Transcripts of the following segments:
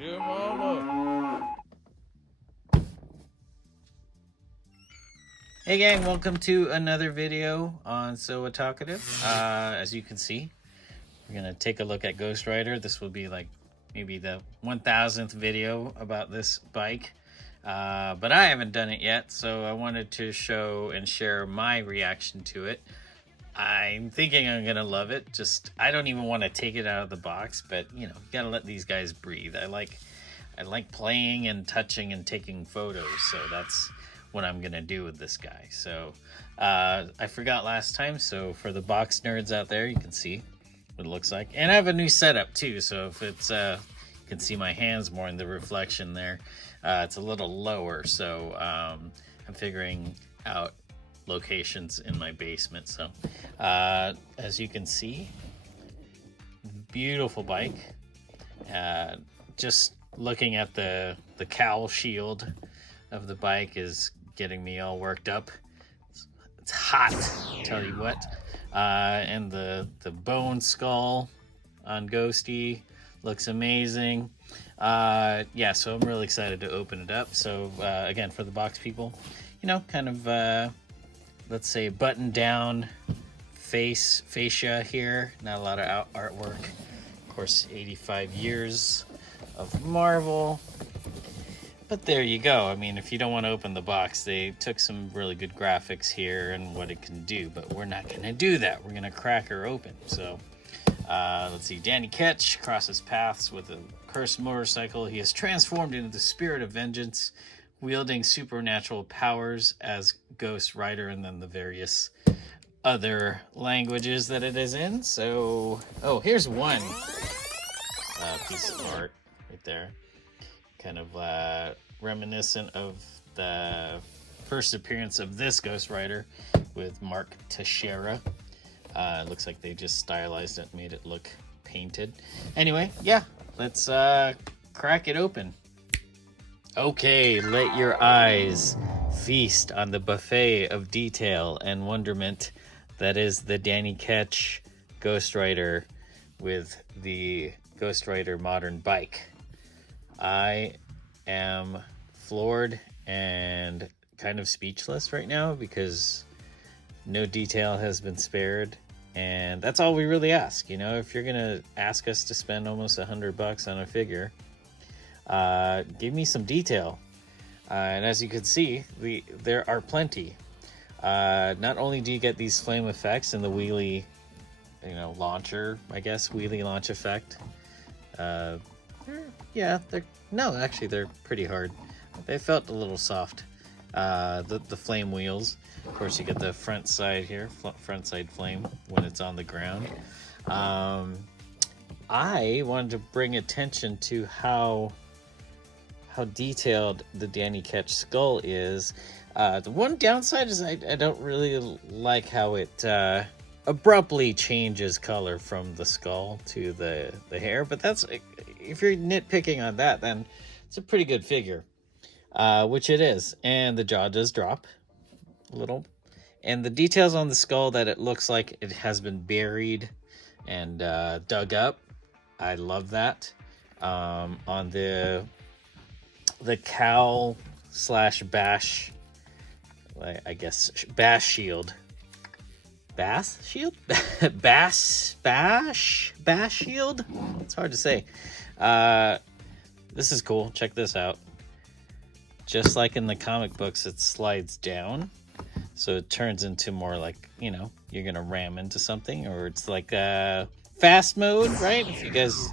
Yeah, mama. Hey gang, welcome to another video on So Otakutive. As you can see, we're gonna take a look at Ghost Rider. This will be like maybe the 1000th video about this bike. But I haven't done it yet, so I wanted to show and share my reaction to it. I'm thinking I'm gonna love it. I don't even want to take it out of the box, but you know, you gotta let these guys breathe. I like playing and touching and taking photos, so that's what I'm gonna do with this guy. So I forgot last time, so for the box nerds out there, you can see what it looks like. And I have a new setup too, so if it's you can see my hands more in the reflection there. It's a little lower, so I'm figuring out locations in my basement. So as you can see, beautiful bike. Just looking at the cowl shield of the bike is getting me all worked up. It's hot, tell you what. And the bone skull on Ghosty looks amazing. Yeah, so I'm really excited to open it up. So again, for the box people, you know, kind of let's say button down fascia here, not a lot of artwork. Of course, 85 years of Marvel, but there you go. I mean, if you don't want to open the box, they took some really good graphics here and what it can do, but we're not going to do that. We're going to crack her open. So let's see. Danny Ketch crosses paths with a cursed motorcycle. He has transformed into the spirit of vengeance, wielding supernatural powers as Ghost Rider, and then the various other languages that it is in. So, oh, here's one piece of art right there. Kind of reminiscent of the first appearance of this Ghost Rider with Mark Teixeira. It looks like they just stylized it, made it look painted. Anyway, yeah, let's crack it open. Okay, let your eyes feast on the buffet of detail and wonderment that is the Danny Ketch Ghost Rider with the Ghost Rider modern bike. I am floored and kind of speechless right now because no detail has been spared, and that's all we really ask. You know, if you're gonna ask us to spend almost $100 on a figure, give me some detail. And as you can see, there are plenty. Not only do you get these flame effects and the wheelie, you know, launcher, I guess, wheelie launch effect. Actually they're pretty hard. They felt a little soft. The flame wheels. Of course, you get the front side here, front side flame when it's on the ground. I wanted to bring attention to how detailed the Danny Ketch skull is. The one downside is I don't really like how it abruptly changes color from the skull to the hair, but that's, if you're nitpicking on that, then it's a pretty good figure, which it is. And the jaw does drop a little, and the details on the skull that it looks like it has been buried and dug up, I love that. On the cowl slash bash, I guess, bash shield. Bass shield? bash shield? It's hard to say. This is cool. Check this out. Just like in the comic books, it slides down. So it turns into more like, you know, you're going to ram into something, or it's like fast mode, right? If you guys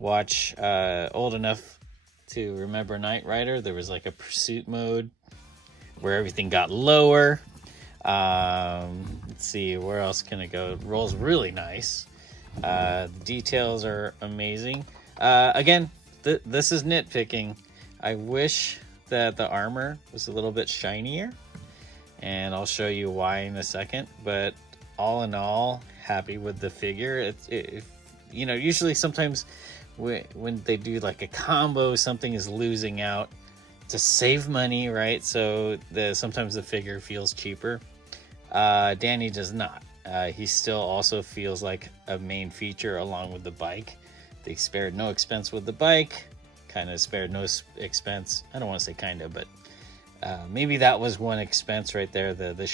watch old enough to remember Knight Rider, there was like a pursuit mode where everything got lower. Let's see, where else can it go? It rolls really nice. The details are amazing. Again, this is nitpicking. I wish that the armor was a little bit shinier, and I'll show you why in a second. But all in all, happy with the figure. You know, usually sometimes when they do like a combo, something is losing out to save money, right? So sometimes the figure feels cheaper. Danny does not. He still also feels like a main feature along with the bike. They spared no expense with the bike. kind of spared no expense. I don't want to say kind of, but maybe that was one expense right there. The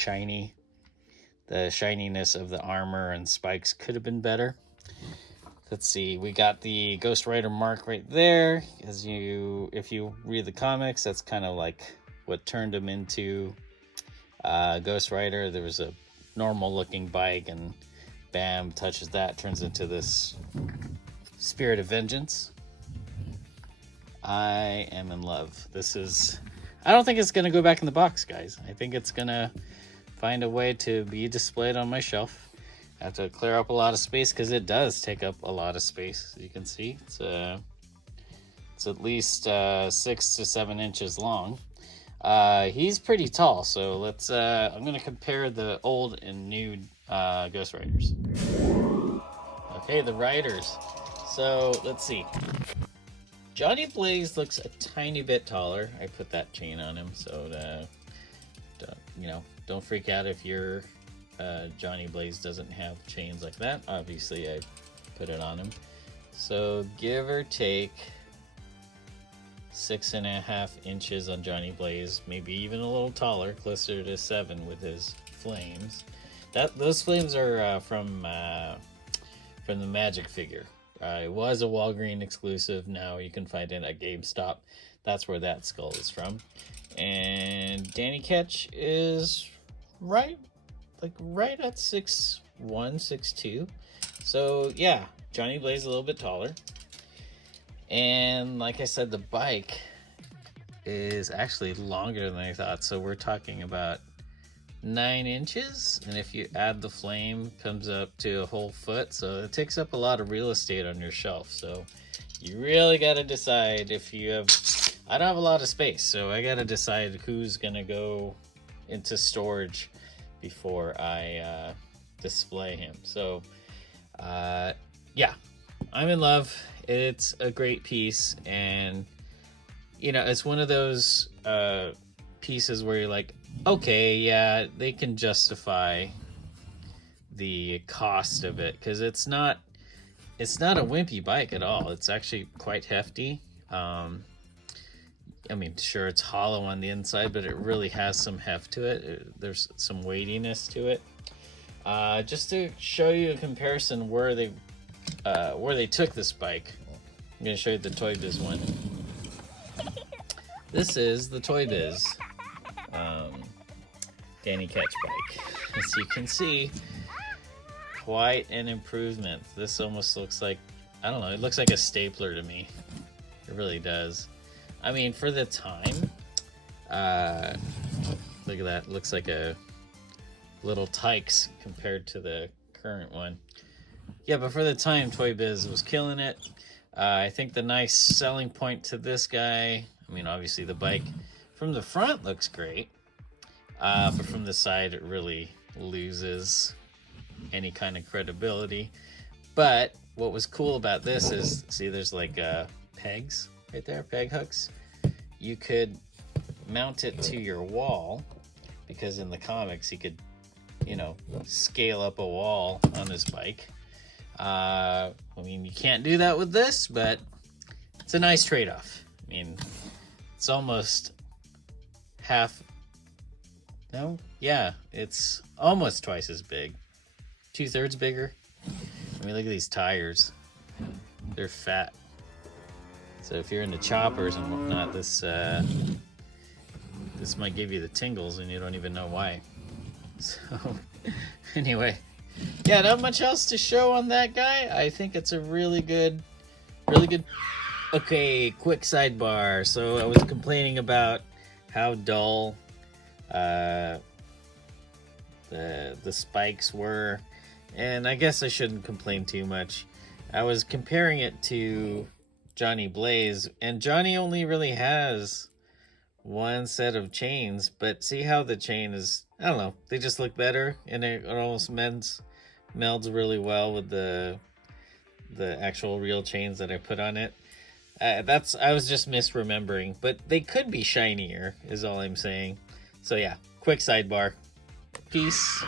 shininess of the armor and spikes could have been better. Let's see, we got the Ghost Rider mark right there. If you read the comics, that's kind of like what turned him into Ghost Rider. There was a normal looking bike, and bam, touches that, turns into this Spirit of Vengeance. I am in love. I don't think it's gonna go back in the box, guys. I think it's gonna find a way to be displayed on my shelf. I have to clear up a lot of space because it does take up a lot of space. As you can see, it's at least 6 to 7 inches long. He's pretty tall, so let's. I'm gonna compare the old and new Ghost Riders. Okay, the riders. So let's see. Johnny Blaze looks a tiny bit taller. I put that chain on him, so don't freak out if your Johnny Blaze doesn't have chains like that. Obviously, I put it on him. So give or take 6.5 inches on Johnny Blaze, maybe even a little taller, closer to 7 with his flames. Those flames are from the Magic figure. It was a Walgreens exclusive. Now you can find it at GameStop. That's where that skull is from. And Danny Ketch is right at 6'1", 6'2". So yeah, Johnny Blaze a little bit taller. And like I said, the bike is actually longer than I thought. So we're talking about 9 inches, and if you add the flame, comes up to a whole foot. So it takes up a lot of real estate on your shelf. So you really got to decide if you have. I don't have a lot of space, so I got to decide who's gonna go into storage before I display him. So yeah, I'm in love. It's a great piece, and it's one of those pieces where you're like, okay, yeah, they can justify the cost of it, because it's not a wimpy bike at all. It's actually quite hefty. I mean, sure, it's hollow on the inside, but it really has some heft to it. There's some weightiness to it. Just to show you a comparison where they took this bike, I'm going to show you the Toy Biz one. This is the Toy Biz Danny Ketch bike. As you can see, quite an improvement. This almost looks like, I don't know, it looks like a stapler to me. It really does. I mean, for the time, look at that. It looks like a little Tykes compared to the current one. Yeah, but for the time, Toy Biz was killing it. I think the nice selling point to this guy, I mean, obviously the bike from the front looks great, but from the side it really loses any kind of credibility. But what was cool about this is, see, there's like pegs right there, peg hooks. You could mount it to your wall, because in the comics he could, scale up a wall on his bike. I mean, you can't do that with this, but it's a nice trade-off. I mean, it's almost half. No, yeah, it's almost twice as big, 2/3 bigger. I mean, look at these tires; they're fat. So if you're into choppers and whatnot, this might give you the tingles, and you don't even know why. So anyway, yeah, not much else to show on that guy. I think it's a really good. Okay, quick sidebar. So I was complaining about how dull the spikes were, and I guess I shouldn't complain too much. I was comparing it to Johnny Blaze, and Johnny only really has one set of chains, but see how the chain is, I don't know, they just look better, and it almost melds really well with the actual real chains that I put on it. I was just misremembering, but they could be shinier is all I'm saying. So yeah, quick sidebar. Peace.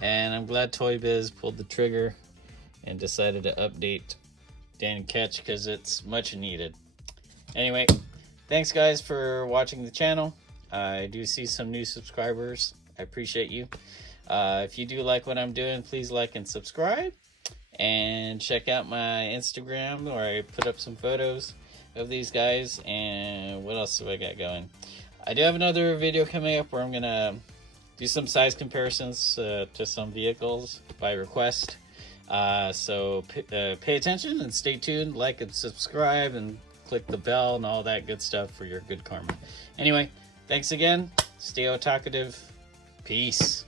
And I'm glad Toy Biz pulled the trigger and decided to update Dan Ketch, because it's much needed. Anyway, thanks guys for watching the channel. I do see some new subscribers. I appreciate you. If you do like what I'm doing, please like and subscribe. And check out my Instagram where I put up some photos of these guys. And what else do I got going? I do have another video coming up where I'm going to do some size comparisons to some vehicles by request. So pay attention and stay tuned. Like and subscribe and click the bell and all that good stuff for your good karma. Anyway, thanks again. Stay otakutive. Peace.